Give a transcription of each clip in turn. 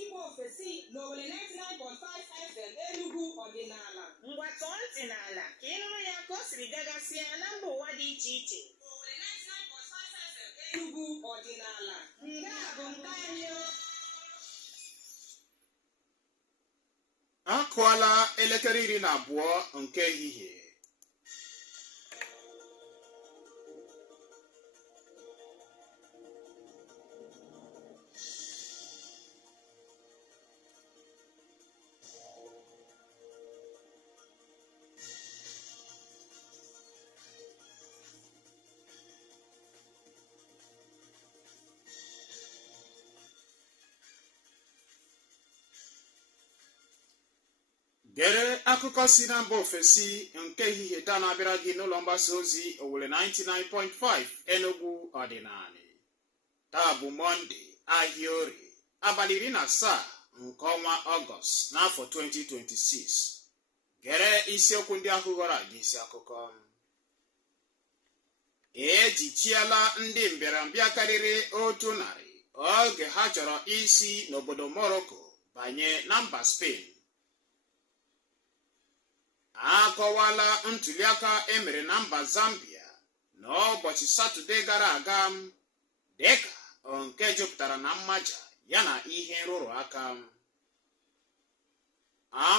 Igbo ofesi n'Owere 99.5 FM Enugu ọdịnala. Ngwa tọọ ntị n'ala ka ị nụrụ ya ka o siri gagasịa na mba ụwa dị iche iche. Owere 99.5 FM Enugu ọdịnala. Nke a bụ nke anyị. Akụọla elekere 12 nke ehihie. Gere akụkọ si na mba ofesi nke ehihie taa na-abịara gị n'ụlọ mgbasa ozi Owere 99.5 Enugu ọdịnala. Taa bụ Mọnde, ahịa Orie, abalị 17 nke ọnwa Ọgọst n'afọ 2026. Gere isiokwu ndị ahụ ghọrọ gị isi akụkọ. Ejitiela ndị mbịarambịa karịrị 100 oge ha chọrọ isi n'obodo Morocco banye na mba Spain. Akọwala ntuliaka emere na mba Zambia n'ụbọchị Satọde gara aga dịka nke jupụtara na mmaja yana ihe nrụrụ aka.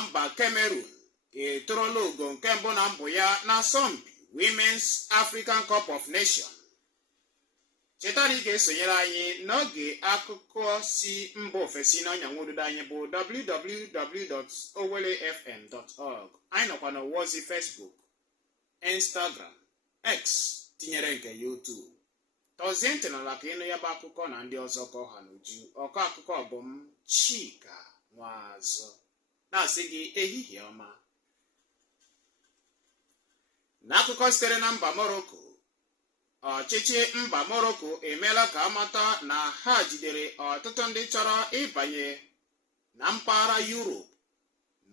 Mba Cameroon etorola ogo nke mbụ na mbụ ya n'asọmpi Women's African Cup of Nations. Cheta na ị ga-esonyere anyị n'oge akụkọ si mba ofesi na ọnyanwụ ododo anyị bụ www.owelefm.org. Anyị nọkwa n'ozi Facebook, Instagram, X tinyere nke YouTube. Tọzie ntị n'ala ka ịnụ ya bụ akụkọ na ndị ọzọ ka ọha n'uju. Ọkọ akụkọ bụ m Chika Nwazọ na-asị gị ehihie ọma. N'akụkọ sitere na mba Morocco, ọchịchị mba Morocco emeela ka amata na ha jidere ọtụtụ ndị chọrọ ịbanye na mpaghara Europe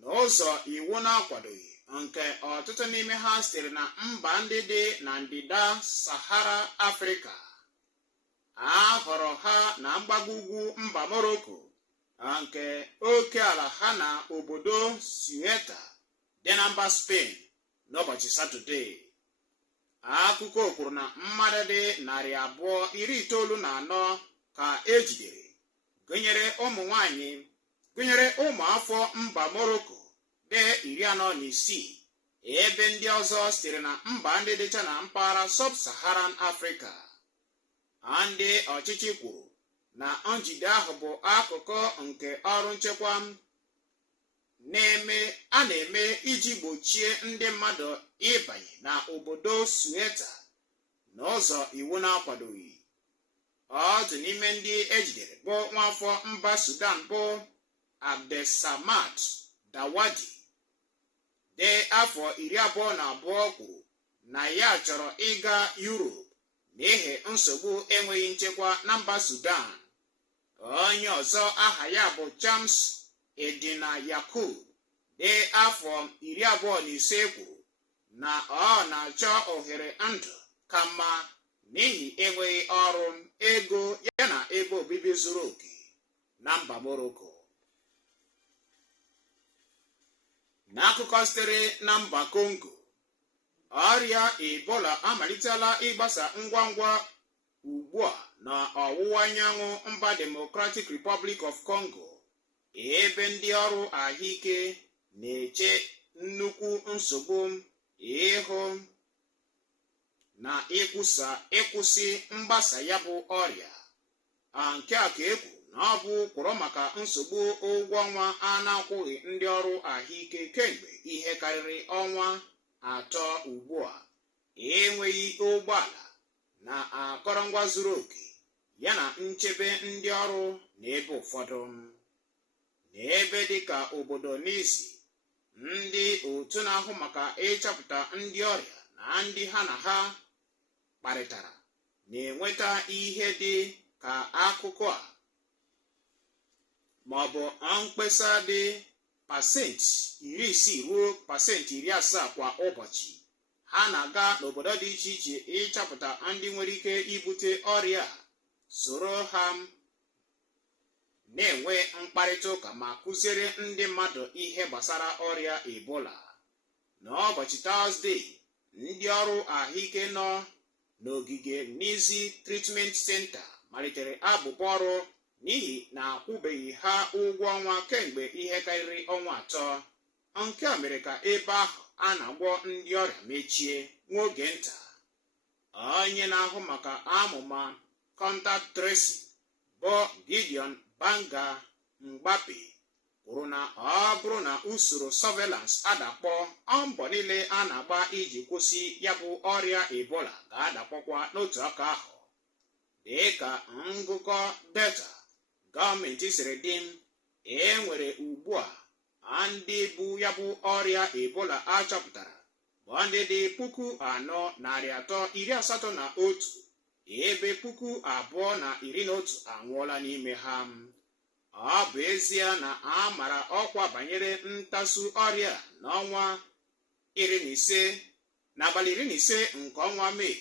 n'ụzọ iwu na-akwadoghị, nke ọtụtụ n'ime ha sitere na mba ndị dị na ndịda Sahara Afrịka. A họrọ ha na mgbago ugwu mba Morocco, nke oke ala ha na obodo Ceuta dị na mba Spain n'ụbọchị Satọde. Akụkọ kwuru na mmadụ dị 294 ka ejidere, gụnyere ụmụ nwanyị, gụnyere ụmụ afọ mba Morocco dị 46, ebe ndị ọzọ sitere na mba ndị dịcha na mpaghara Sub-Saharan Africa. Ndị ọchịchị kwuru na njide ahụ bụ akụkụ nke ọrụ nchekwa a na-eme iji gbochie ndị mmadụ ịbanye na obodo Ceuta n'ụzọ iwu na-akwadoghị. Otu n'ime ndị ejidere bụ nwafọ mba Sudan bụ Abdesamad Dawadi dị afọ 22 kwuru na ya chọrọ ịga Europe n'ihi nsogbu enweghị nchekwa na mba Sudan. Onye ọzọ aha ya bụ Chams Edina Yakub dị afọ 25 kwuru na ọ na-achọ ohere ndụ ka mma n'ihi enweghị ọrụ, ego yana ebe obibi zuru oke na mba Morocco. N'akụkọ sitere na mba Congo, ọrịa Ebola amalitela ịgbasa ngwa ngwa ugbu a na ọwụwa anyanwụ mba Democratic Republic of Congo, ebe ndị ọrụ ahụike na-eche nnukwu nsogbu ịhụ na ịkwụsị mgbasa ya bụ ọrịa. Nke a ka ekwu na ọ bụ kwụrụ maka nsogbu ụgwọ ọnwa a na-akwụghị ndị ọrụ ahụike kemgbe ihe karịrị ọnwa 3 ugbu a, enweghị ụgbọala na akọrọngwa zuru oke yana nchebe ndị ọrụ n'ebe ụfọdụ. N'ebe dịka obodo Nizi, ndị otu na-ahụ maka ịchọpụta ndị ọrịa na ndị ha na ha kparịtara na-enweta ihe dị ka akụkọ a maọbụ mkpesa dị 60% ruo 70% kwa ụbọchị. Ha na-aga n'obodo dị iche iche ịchọpụta ndị nwere ike ibute ọrịa a, soro ha na-enwe mkparịta ụka ma kụziere ndị mmadụ ihe gbasara ọrịa Ebola. N'ụbọchị Tọzdee, ndị ọrụ ahụike nọ n'ogige Nizi Treatment Center malitere abụbọ ọrụ n'ihi na akwụbeghị ha ụgwọ ọnwa kemgbe ihe karịrị ọnwa 3. Nke a mere ka ebe ahụ a na-agwọ ndị ọrịa mechie nwa oge nta. Onye na-ahụ maka amụma contact tracing bụ Gideon Banga Mgbape kwuru na ọ bụrụ na usoro surveillance adakpọ, mbọ niile a na-agba iji kwụsị ya bụ ọrịa Ebola ga-adakpọkwa n'otu aka ahụ. Dịka ngụkọ data gọọmenti siri dị, nwere ugbu a ndị bụ ya bụ ọrịa Ebola achọpụtara bụ ndị dị 4,381, ebe 2,211 anwụọla n'ime ha. Ọ bụ ezie na a mara ọkwa banyere ntasu ọrịa n'abalị 15 nke ọnwa Mee,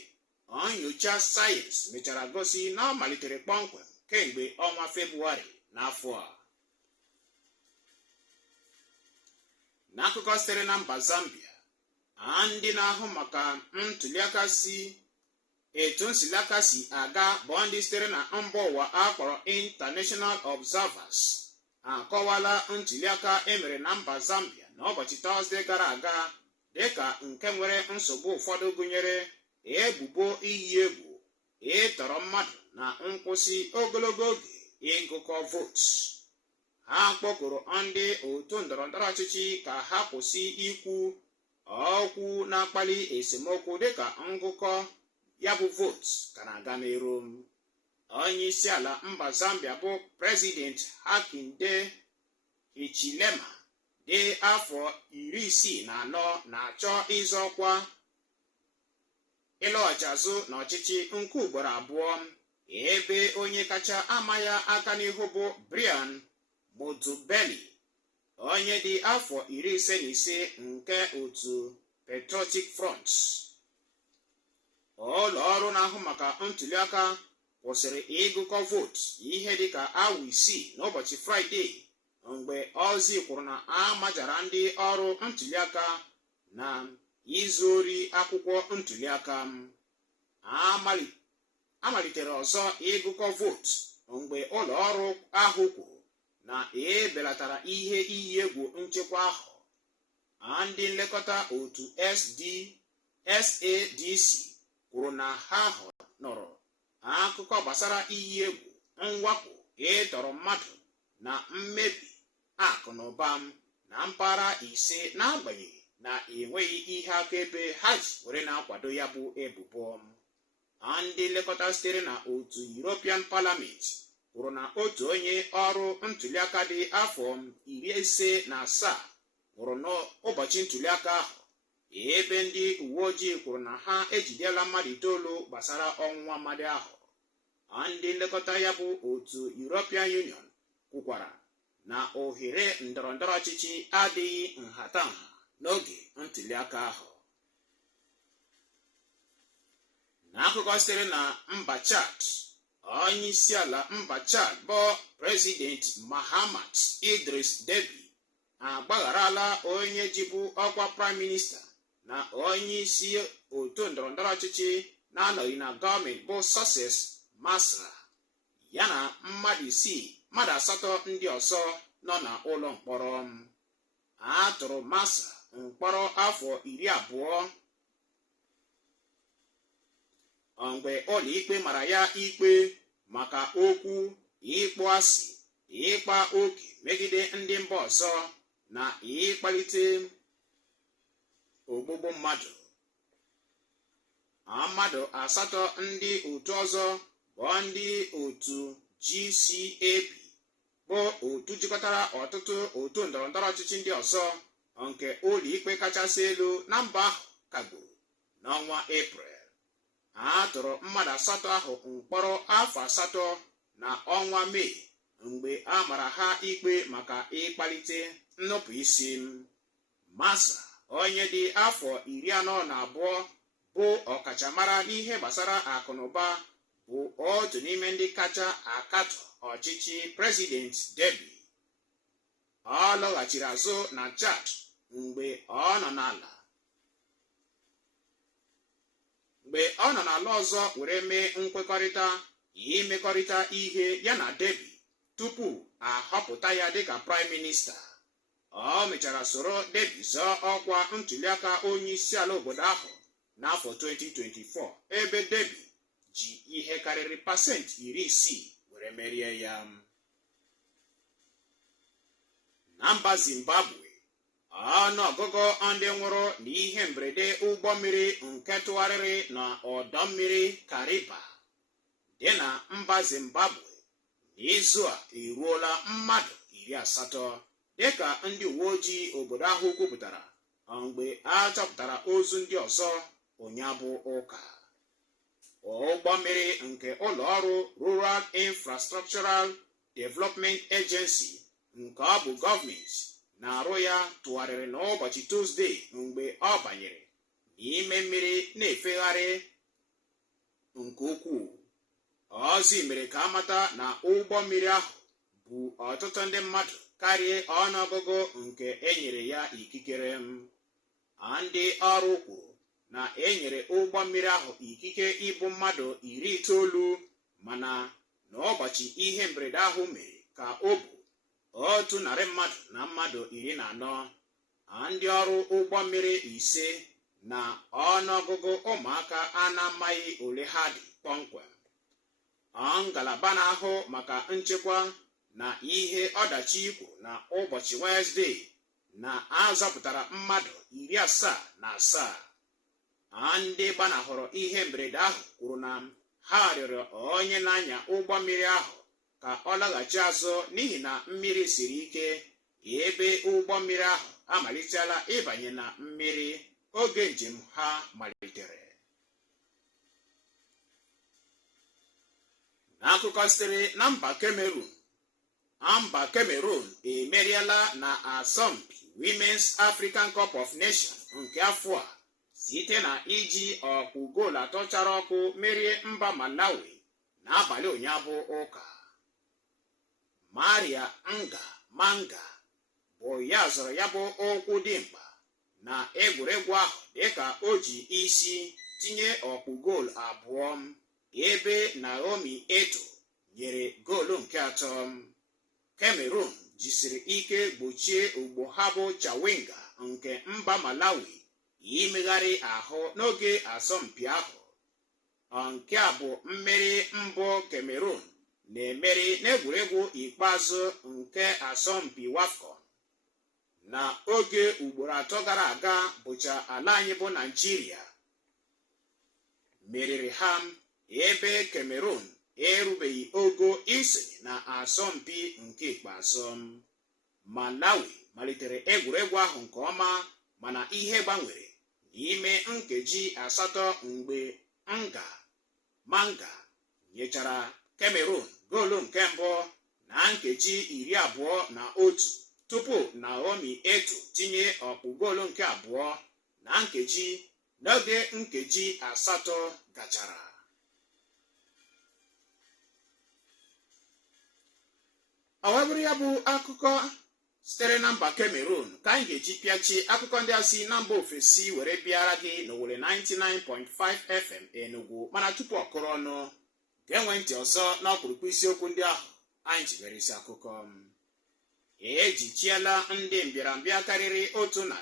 nyocha sayensị mechara gosi na ọ malitere kpọmkwem kemgbe ọnwa Febụwarị n'afọ a. N'akụkọ sitere na mba Zambia, ndị na-ahụ maka etu ntuliaka si aga bụ ndị sitere na mba ụwa akpọrọ International Observers akọwala ntuliaka emere na mba Zambia n'ụbọchị Tọzdee gara aga dịka nke nwere nsogbu ụfọdụ, gụnyere ebubo iyi egwu, ịtọrọ mmadụ na nkwụsị ogologo oge ịgụkọ vootu. Ha kpọkụrụ ndị otu ndọrọndọrọ ọchịchị ka ha kwụsị ikwu okwu na-akpali esemokwu dịka ngụkọ ya bụ vootu ka na-aga n'iru. Onye isi ala mba Zambia bụ Prezident Hakainde Hichilema dị afọ 64 na-achọ ịzọ ọkwa ịlọghachi azụ n'ọchịchị nke ugboro abụọ, ebe onye kacha ama ya aka n'ihu bụ Brian Motubeli, onye dị afọ 55 nke otu Patriotic Front. Ụlọ ọrụ na-ahụ maka ntuliaka kwụsịrị ịgụkọ vootu ihe dịka awa 6 n'ụbọchị Fraịde, mgbe ozi kwuru na a majara ndị ọrụ ntuliaka na izu ori akwụkwọ ntuliaka. Amalitere ọzọ ịgụkọ vootu mgbe ụlọ ọrụ ahụ kwuru na ebelatara ihe iyi egwu nchekwa ahụ. Ndị nlekọta otu SADC kwuru na ha nụrụ akụkọ gbasara iyi egwu, mwakpo, ịtọrọ mmadụ na mmebi akụ na ụba na mpaghara 5, n'agbanyeghị na enweghị ihe akaebe ha ji were na-akwado ya bụ ebubo. Ndị nlekọta sitere na otu European Parliament kwuru na otu onye ọrụ ntuliaka dị afọ 57 nwụrụ n'ụbọchị ntuliaka ahụ, ebe ndị uwe ojii kwuru na ha ejidela mmadụ 9 gbasara ọnwụnwa mmadụ ahụ. Ndị nlekọta ya bụ otu European Union kwukwara na ohere ndọrọndọrọ ọchịchị adịghị nhatanha n'oge ntuliaka ahụ. N'akụkọ sitere na mba Chad, onye isi ala mba Chad bụ Prezident Mahamat Idris Deby agbagharala onye jibu ọkwa Prime Minista na onye isi otu ndọrọndọrọ ọchịchị na-anọghị na gọọmenti bụ Success Masra, ya na mmadụ 8 ndị ọzọ nọ na ụlọ mkpọrọ. A tụrụ Masra mkpọrọ afọ 20 mgbe ụlọ ikpe mara ya ikpe maka okwu ịkpọ asị, ịkpa oke megide ndị mba ọzọ na ịkpalite ogbugbu mmadụ. Mmadụ 8 ndị otu ọzọ bụ ndị otu GCAP, bụ otu jikọtara ọtụtụ otu ndọrọndọrọ ọchịchị ndị ọzọ, nke ụlọ ikpe kachasị elu na mba ahụ kagburu n'ọnwa Eprel. A tụrụ mmadụ asatọ ahụ mkpọrọ afọ asatọ na ọnwa Mee mgbe a mara ha ikpe maka ịkpalite nnupụ isi. Massa, onye dị afọ 42, bụ ọkachamara n'ihe gbasara akụnụba, bụ otu n'ime ndị kacha akatọ ọchịchị President Deby. Ọ lọghachiri azụ na Chad mgbe ọ nọ n'ala ọzọ were mee nkwekọrịta imekọrịta ihe ya na Deby tupu ahọpụta ya dịka Prime Minista. Ọ mechara soro Deby zọọ ọkwa ntuliaka onye isi ala obodo ahụ n'afọ 2024, ebe Deby ji ihe karịrị pasentị 60 were merie ya. Na mba Zimbabwe, ọnụọgụgụ ndị nwụrụ n'ihe mberede ụgbọ mmiri nke tụgharịrị n'ọdọ mmiri Kariba dị na mba Zimbabwe n'izu a eruola mmadụ 80, dịka ndị uwe ojii obodo ahụ kwupụtara mgbe a chọpụtara ozu ndị ọzọ ụnyahụ ụka. Ụgbọ mmiri nke ụlọ ọrụ Rural Infrastructural Development Agency nke ọ bụ gọọmenti na-arụ ya tụgharịrị n'ụbọchị Tuzdee mgbe ọ banyere n'ime mmiri na-efegharị nke ukwuu. Ozi mere ka amata na ụgbọ mmiri ahụ bụ ọtụtụ ndị mmadụ karịa ọnụọgụgụ nke enyere ya ikikere. Ndị ọrụ kwuru na enyere ụgbọ mmiri ahụ ikike ibu mmadụ 90, mana n'ụbọchị ihe mberede ahụ mere ka o bụ 100 na mmadụ 14. Ndị ọrụ ụgbọ mmiri 5 na ọnụọgụgụ ụmụaka a na-amaghị ole ha dị kpọmkwem. Ngalaba na-ahụ maka nchekwa na ihe ọdachi ikwu na ụbọchị Wenezdee na-azọpụtara mmadụ 77. Ndị gbanahụrụ ihe mberede ahụ kwuru na ha rịọrọ onye na-anya ụgbọ mmiri ahụ ka ọ laghachi azụ n'ihi na mmiri siri ike, ebe ụgbọ mmiri ahụ amalitela ịbanye na mmiri oge njem ha malitere. N'akụkọ sitere na mba Cameroon emeriela na asọmpi Women's African Cup of Nations nke afọ a site na iji ọkpụ goolu 3 chara ọkụ merie mba Malawi n'abalị ụnyahụ ụka. Maria Manga bụ ya zọrọ ya bụ ụkwụ dị mkpa na egwuregwu ahụ dịka o ji isi tinye ọkpụ goolu 2, ebe Naomi Eto nyere goolu nke 3. Cameroon jisiri ike gbochie ugbo ha bụ Chawinga nke mba Malawi imegharị ahụ n'oge asọmpi ahụ. Nke a bụ mmeri mbụ Cameroon na-emeri n'egwuregwu ikpeazụ nke asọmpi WAFCON. Na oge ugboro 3 gara aga bụcha ala anyị bụ Naịjirịa meriri ha, ebe Cameroon erubeghị ogo isonye na asọmpi nke ikpeazụ. Malawi malitere egwuregwu ahụ nke ọma, mana ihe gbanwere n'ime nkeji 8 mgbe Manga nyechara Cameroon goolu nke mbụ na nkeji 21 tupu Naomi Eto tinye ọkpụ goolu nke 2 n'oge nkeji 8 gachara. Ọ bụrụ ya bụ akụkọ sitere na mba Cameroon ka anyị ga-eji pịachi akụkọ ndị a si na mba ofesi were bịara gị n'Owere 99.5 FM Enugu. Mana tupu ọ kụrụ ọnụ, ga-enwe ntị ọzọ n'ọkpụrụkpụ isiokwu ndị ahụ anyị ji mere isi akụkọ. Ejichiela ndị mbịarambịa karịrị 100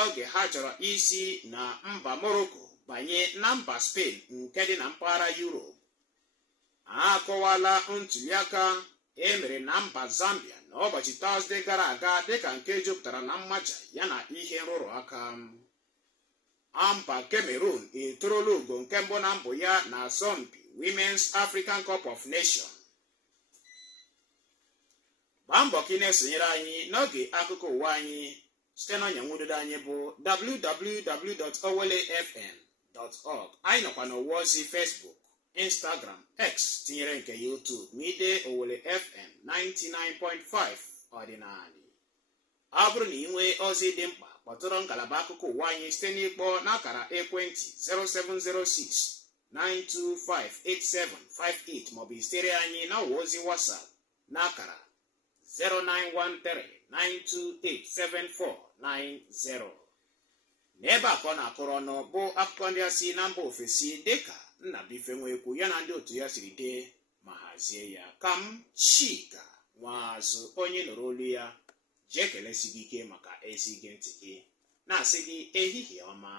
oge ha chọrọ isi na mba Morocco banye na mba Spain nke dị na mpaghara Europe. Akọwala ntuliaka emere na mba Zambia n'ụbọchị Tọzdee gara aga dịka nke jupụtara na mmaja yana ihe nrụrụ aka. Mba Cameroon etorola ugo nke mbụ na mbụ ya na asọmpi Women's African Cup of Nations. Gbaa mbọ ka ị na-esonyere anyị n'oge akụkọ ụwa anyị site na ọnyanwudodo anyị bụ www.owelefm www.mide.org. anyị nọkwa n'ọwa ozi Facebook, Instagram, X tinyere nke YouTube Mide Owele FM 99.5 ọdịnala. ọ bụrụ na ị nwee ozi dị mkpa, kpọtụrụ ngalaba akụkọ ụwa anyị site n'ịkpọ n'akara ekwentị 0706-925-8758 maọbụ zitere anyị n'ọwa ozi WhatsApp n'akara 09139287490. n'ebe a ka ọ na-akụrụ ọnụ bụ akụkọ ndị a si na mba ofesi dịka Nnabuife Nwekwu ya na ndị otu ya siri dee ma hazie ya. Ka m Chika Nwazụ onye nụrụ olu ya ji ekelesi gị ike maka ezi ige ntị gị, na-asị gị ehihie ọma.